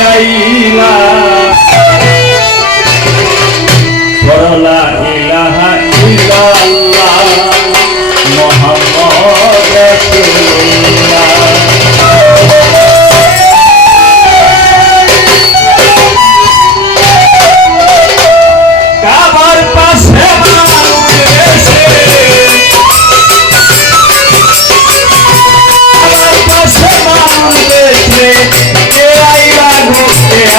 Laila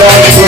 like